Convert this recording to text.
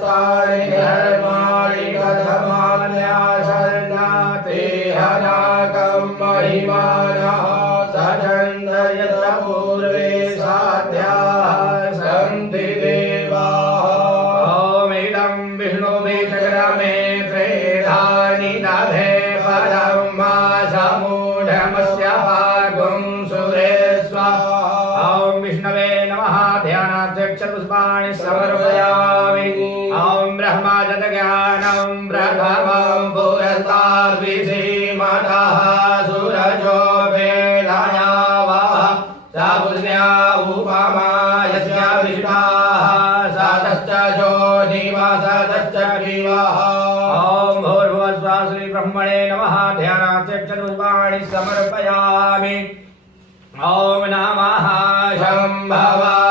तानि धर्माणि कथमान्यासन्नाते हनाकं महिमानः सचन्दयत पूर्वे साध्याः सन्ति देवाः। ओमिदं विष्णुभिचक्रमे त्रेधानि दधे पदं मासमूढमस्य भागं सुरेश्व। ॐ विष्णवे नमः। ध्यानाध्यक्षपुष्पाणि समर्पयामि। ॐ ब्रह्मजतज्ञानं प्रथमं पुरस्ताद्विधीमतः सूरजो वेदयावः स पुण्या उपमा यस्य विष्टाः सतश्च ज्योतिमसतश्च दिवः। ॐ भूर्भुवस्सुवः श्रीब्रह्मणे नमः। ध्यानाध्यक्षपुष्पाणि समर्पयामि। ॐ नमः शम्भवाय